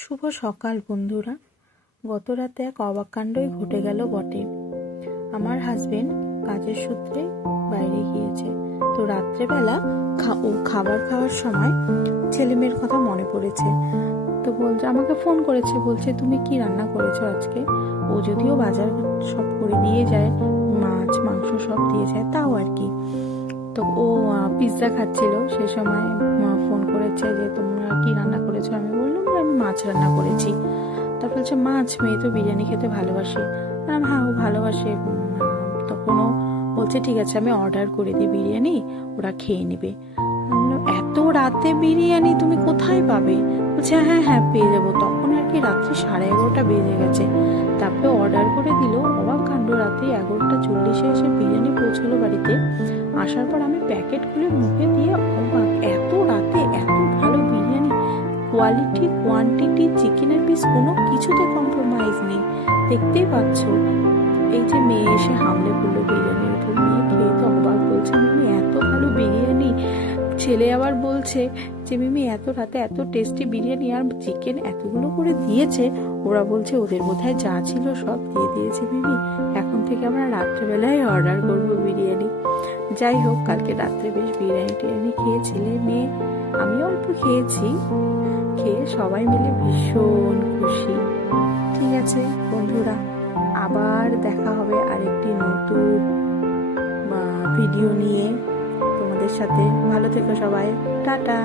শুভ সকাল বন্ধুরা। গত রাতে এক অবাক কাণ্ডই ঘটে গেল বটে। আমার হাজবেন্ড কাজের সূত্রে বাইরে গিয়েছে, তো রাত্রেবেলা ও খাবার খাওয়ার সময় ছেলে মেয়ের কথা মনে পড়েছে। তো বলছে, আমাকে ফোন করেছে, বলছে তুমি কি রান্না করেছো আজকে। ও যদিও বাজার সব করে দিয়ে যায়, মাছ মাংস সব দিয়ে যায়, তাও আর কি। তো ও পিৎজা খাচ্ছিল, সে সময় ফোন করেছে যে তোমরা কি রান্না করেছো। আমি বললাম যে আমি মাছ রান্না করেছি। তারপর বলছে মাছ, মেয়ে তো বিরিয়ানি খেতে ভালোবাসে। হ্যাঁ, ও ভালোবাসে। তখন ও বলছে ঠিক আছে, আমি অর্ডার করে দিই বিরিয়ানি, ওরা খেয়ে নেবে। এত রাতে বিরিয়ানি তুমি কোথায় পাবে? বলছে হ্যাঁ হ্যাঁ পেয়ে যাবো। তখন আর কি রাত্রি 11:30 বেজে গেছে। তারপরে অর্ডার করে দিল। অবাক কাণ্ড, রাত্রি 11:40 এসে বিরিয়ানি পৌঁছলো বাড়িতে। আসার পর আমি প্যাকেট খুলে মুখে দিয়ে অবাক, এত রাতে এত ভালো বিরিয়ানি, কোয়ালিটি কোয়ান্টিটি, চিকেনের পিস কোনো কিছুতে কম্প্রোমাইজ নেই। দেখতেই পাচ্ছ। এই যে মেয়ে এসে হামলে পড়লো বিরিয়ানির উপর। মেয়ে খেয়ে তো অবাক, বলছে মিমি এত ভালো বিরিয়ানি। ছেলে আবার বলছে যে মিমি এত রাতে এত টেস্টি বিরিয়ানি, আর চিকেন এতগুলো করে দিয়েছে। ওরা বলছে ওদের বোধহয় যা ছিল সব দিয়ে দিয়েছে মিমি, এখন থেকে আমরা রাত্রেবেলায় অর্ডার করবো বিরিয়ানি। যাই হোক, কালকে রাত্রে বেশ বিরিয়ানি টিরিয়ানি খেয়ে ছেলে মেয়ে, আমি অল্প খেয়েছি, খেয়ে সবাই মিলে ভীষণ খুশি। ঠিক আছে বন্ধুরা, আবার দেখা হবে আরেকটি নতুন ভিডিও নিয়ে তোমাদের সাথে। ভালো থেকো সবাই, টাটা।